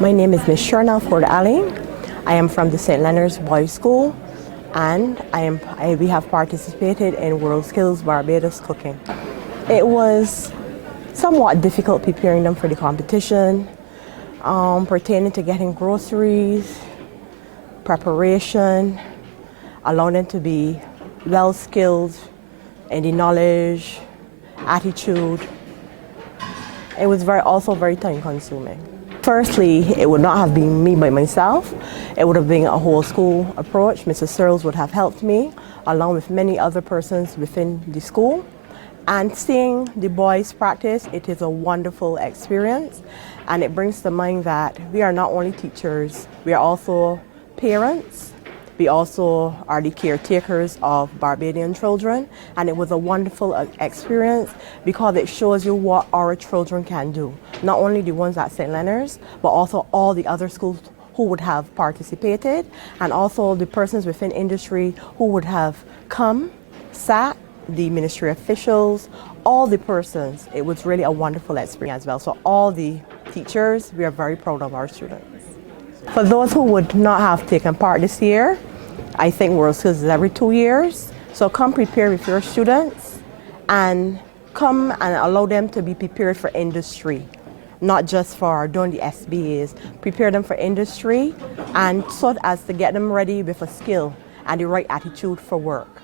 My name is Miss Shernelle Forde-Alleyne. I am from the St. Leonard's Boys School, and we have participated in WorldSkills Barbados cooking. It was somewhat difficult preparing them for the competition, pertaining to getting groceries, preparation, allowing them to be well skilled in the knowledge, attitude. It was also very time consuming. Firstly, it would not have been me by myself. It would have been a whole school approach. Mrs. Searles would have helped me, along with many other persons within the school. And seeing the boys practice, it is a wonderful experience. And it brings to mind that we are not only teachers, we are also parents. We also are the caretakers of Barbadian children, and it was a wonderful experience because it shows you what our children can do. Not only the ones at St. Leonard's, but also all the other schools who would have participated, and also the persons within industry who would have come, sat, the ministry officials, all the persons. It was really a wonderful experience as well. So all the teachers, we are very proud of our students. For those who would not have taken part this year, I think WorldSkills is every 2 years. So come prepare with your students and come and allow them to be prepared for industry, not just for doing the SBAs. Prepare them for industry and so as to get them ready with a skill and the right attitude for work.